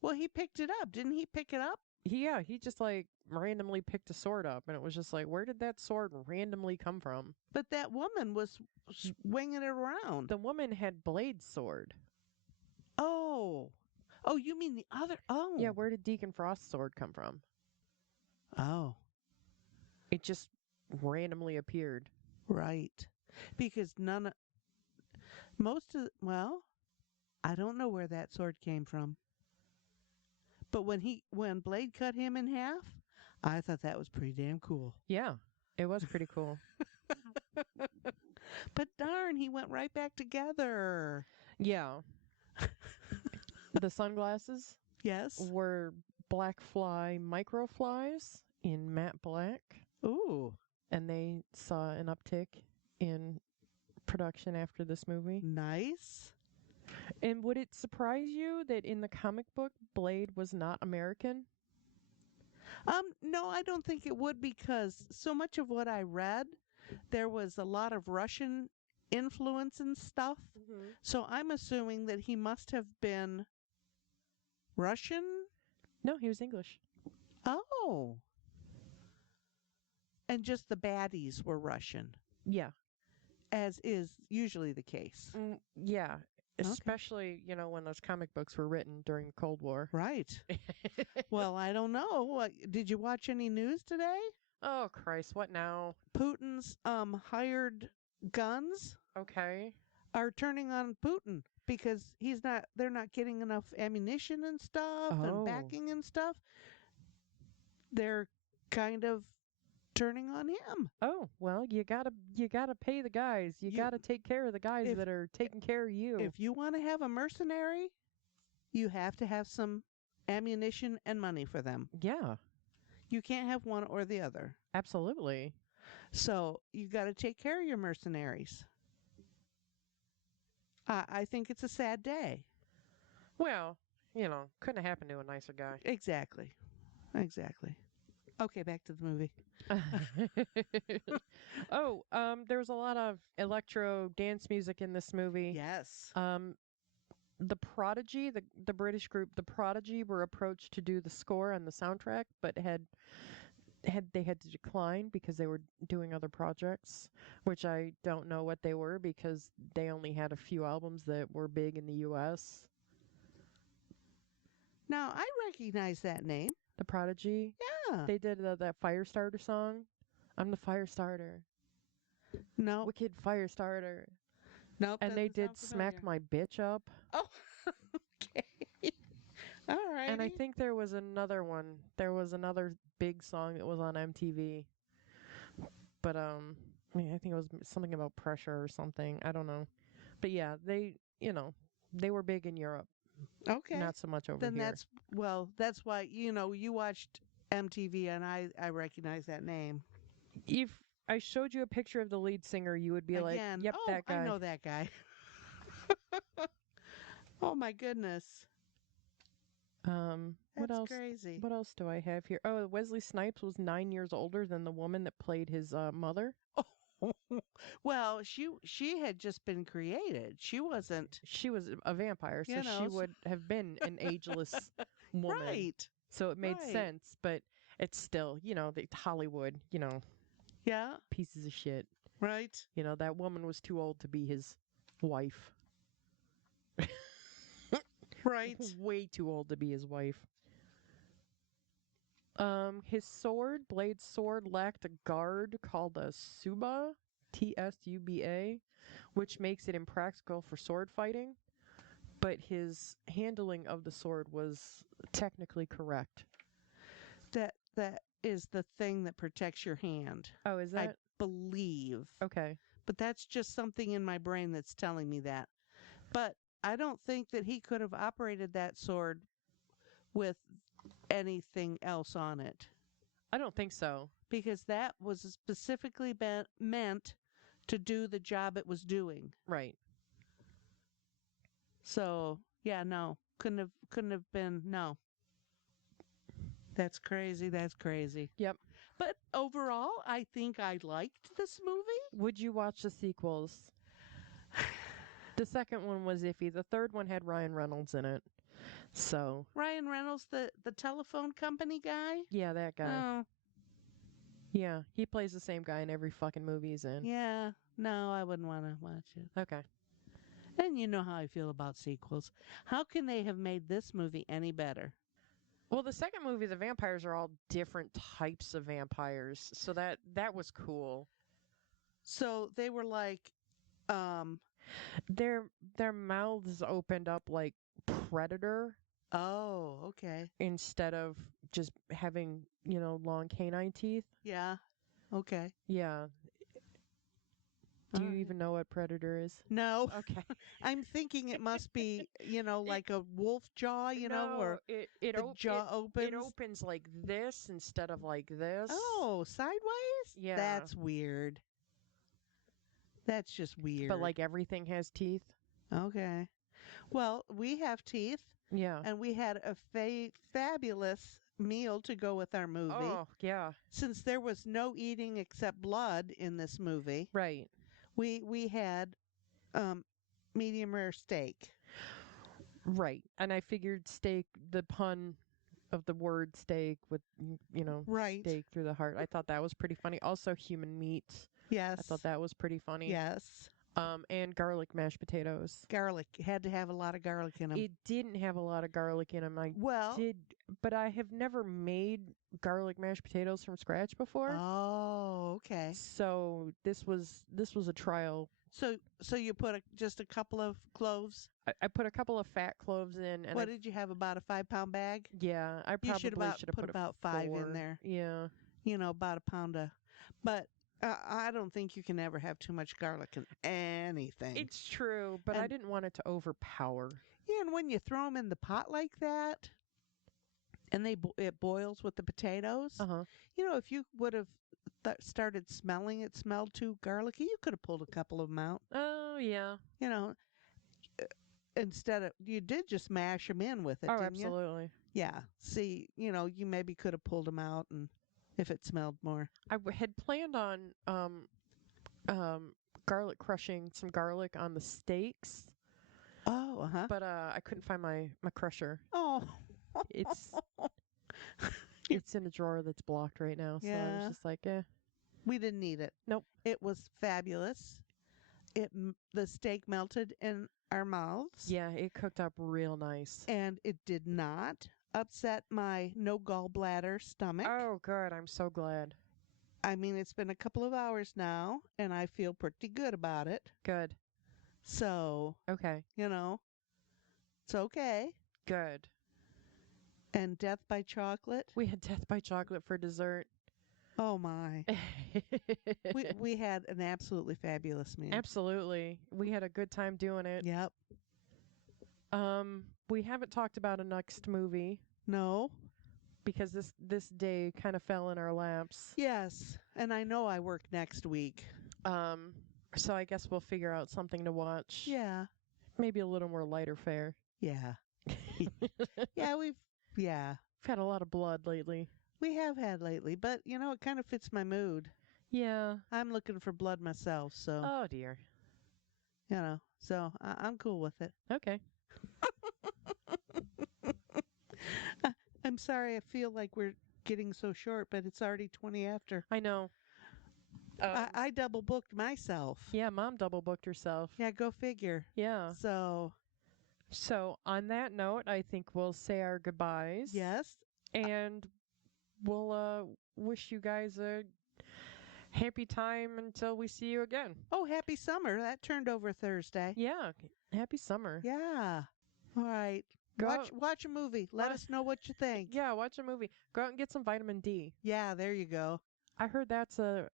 Well, he picked it up. Didn't he pick it up? He just randomly picked a sword up, and it was just like, where did that sword randomly come from? But that woman was swinging it around. The woman had Blade's sword. Oh, you mean the other? Oh. Yeah, where did Deacon Frost's sword come from? Oh, It just randomly appeared. right. Because I don't know where that sword came from. But when Blade cut him in half, I thought that was pretty damn cool. Yeah. It was pretty cool. But darn, he went right back together. Yeah. The sunglasses Yes. were black fly microflies in matte black, Ooh, and they saw an uptick in production after this movie. nice. And would it surprise you that in the comic book, Blade was not American? No, I don't think it would because so much of what I read, there was a lot of Russian influence and stuff. So I'm assuming that he must have been Russian. No, he was English. Oh. And just the baddies were Russian, Yeah. as is usually the case. Yeah. Okay. Especially, when those comic books were written during the Cold War. Right. Well, I don't know. Did you watch any news today? Oh, Christ. What now? Putin's hired guns Okay. are turning on Putin because they're not getting enough ammunition and stuff Oh. and backing and stuff. They're kind of turning on him. Oh, well, you gotta pay the guys. You gotta take care of the guys that are taking care of you. If you want to have a mercenary, you have to have some ammunition and money for them. Yeah, You can't have one or the other. absolutely. So you got to take care of your mercenaries. I think it's a sad day. Well, couldn't have happened to a nicer guy. Exactly. Okay, back to the movie. Oh, there was a lot of electro dance music in this movie. Yes. The Prodigy, the British group, the Prodigy, were approached to do the score and the soundtrack, but they had to decline because they were doing other projects, which I don't know what they were because they only had a few albums that were big in the U.S. Now, I recognize that name. The Prodigy. Yeah. They did that Firestarter song. I'm the Firestarter. No. Wicked Firestarter. Nope. And they doesn't did sound Smack familiar. My Bitch Up. Oh, okay. All right. And I think there was another one. There was another big song that was on MTV. But I think it was something about pressure or something. I don't know. But yeah, they were big in Europe. Okay. Not so much over then here. that's why you watched MTV and I recognize that name. If I showed you a picture of the lead singer, you would be Again, like, "Yep, that guy." I know that guy. Oh my goodness. What That's else? crazy. What else do I have here? Oh, Wesley Snipes was 9 years older than the woman that played his mother. Well, she had just been created. She wasn't. She was a vampire, so she would have been an ageless woman. Right. So it made Right. sense, but it's still, the Hollywood, Yeah. pieces of shit. Right. That woman was too old to be his wife. Right. Way too old to be his wife. His sword, Blade's sword, lacked a guard called a Tsuba, Tsuba, which makes it impractical for sword fighting. But his handling of the sword was technically correct. That is the thing that protects your hand. Oh, is that? I believe. Okay. But that's just something in my brain that's telling me that. But I don't think that he could have operated that sword with anything else on it. I don't think so. Because that was specifically meant to do the job it was doing. Right. So, yeah, no. Couldn't have been, no. That's crazy. Yep. But overall, I think I liked this movie. Would you watch the sequels? The second one was iffy. The third one had Ryan Reynolds in it. So. Ryan Reynolds, the telephone company guy? Yeah, that guy. Oh. Yeah, he plays the same guy in every fucking movie he's in. Yeah. No, I wouldn't want to watch it. Okay. And you know how I feel about sequels. How can they have made this movie any better? Well, the second movie, the vampires are all different types of vampires, so that was cool. So they were like, their mouths opened up like Predator. Oh, okay. Instead of just having long canine teeth. Yeah. Okay. Yeah. Do you Alright. even know what predator is? No, Okay. I'm thinking it must be, like a wolf jaw, No, where the jaw it opens. opens like this instead of like this. Oh, sideways? Yeah. That's weird. That's just weird. But like everything has teeth. Okay. Well, we have teeth, Yeah. and we had a fabulous meal to go with our movie. Oh, yeah. Since there was no eating except blood in this movie, Right. we had medium rare steak. Right. And I figured steak, the pun of the word steak with, Right. steak through the heart. I thought that was pretty funny. Also, human meat. Yes. I thought that was pretty funny. Yes. And garlic mashed potatoes. Garlic. Had to have a lot of garlic in them. It didn't have a lot of garlic in them. Well, but I have never made garlic mashed potatoes from scratch before. oh, okay. So this was a trial. So you put just a couple of cloves. I put a couple of fat cloves in, and What did you have? About a 5-pound bag? yeah, I probably should have put about 5 in there. Yeah. About a pound of. But I don't think you can ever have too much garlic in anything. It's true, but I And- didn't want it to overpower. Yeah, and when you throw them in the pot like that, and it boils with the potatoes, Uh-huh. if you would have started smelling it smelled too garlicky, you could have pulled a couple of them out. Oh, yeah. Instead of you did just mash them in with it, Oh, didn't you? absolutely. Yeah. See, you maybe could have pulled them out, and if it smelled more. I had planned on garlic crushing some garlic on the steaks, Oh, uh-huh. but I couldn't find my crusher. Oh. It's it's in a drawer that's blocked right now, so I Yeah. was just like, eh. We didn't need it. Nope. It was fabulous. The steak melted in our mouths. Yeah, it cooked up real nice. And it did not upset my no gallbladder stomach. Oh, good. I'm so glad. I mean, it's been a couple of hours now, and I feel pretty good about it. Good. So, Okay. it's okay. Good. And Death by Chocolate. We had Death by Chocolate for dessert. Oh, my. we had an absolutely fabulous meal. Absolutely. We had a good time doing it. Yep. We haven't talked about a next movie No. because this day kind of fell in our laps. Yes. And I know I work next week. So I guess we'll figure out something to watch. Yeah. Maybe a little more lighter fare. Yeah. Yeah, we've had a lot of blood lately. We have had lately, but it kind of fits my mood. Yeah. I'm looking for blood myself, so Oh dear. so I'm cool with it. Okay. I'm sorry, I feel like we're getting so short, but it's already 20 after. I know. I double booked myself. Yeah, Mom double booked herself. Yeah, go figure. Yeah. So on that note, I think we'll say our goodbyes. Yes. And we'll wish you guys a happy time until we see you again. Oh, happy summer. That turned over Thursday. Yeah. Happy summer. Yeah. All right. Watch a movie. Let us know what you think. Yeah, watch a movie. Go out and get some vitamin D. Yeah, there you go. I heard that's a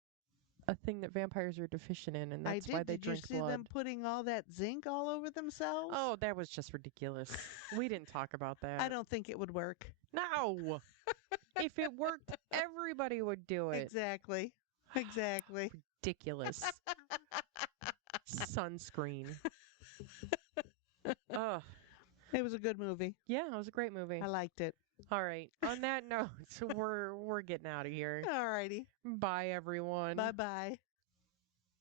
thing that vampires are deficient in, and that's why they drink Did you see blood. them putting all that zinc all over themselves? Oh, that was just ridiculous. We didn't talk about that. I don't think it would work. No. If it worked, everybody would do it. Exactly. Ridiculous. Sunscreen. Ugh. It was a good movie. Yeah, it was a great movie. I liked it. All right. On that note, we're getting out of here. All righty. Bye, everyone. Bye-bye.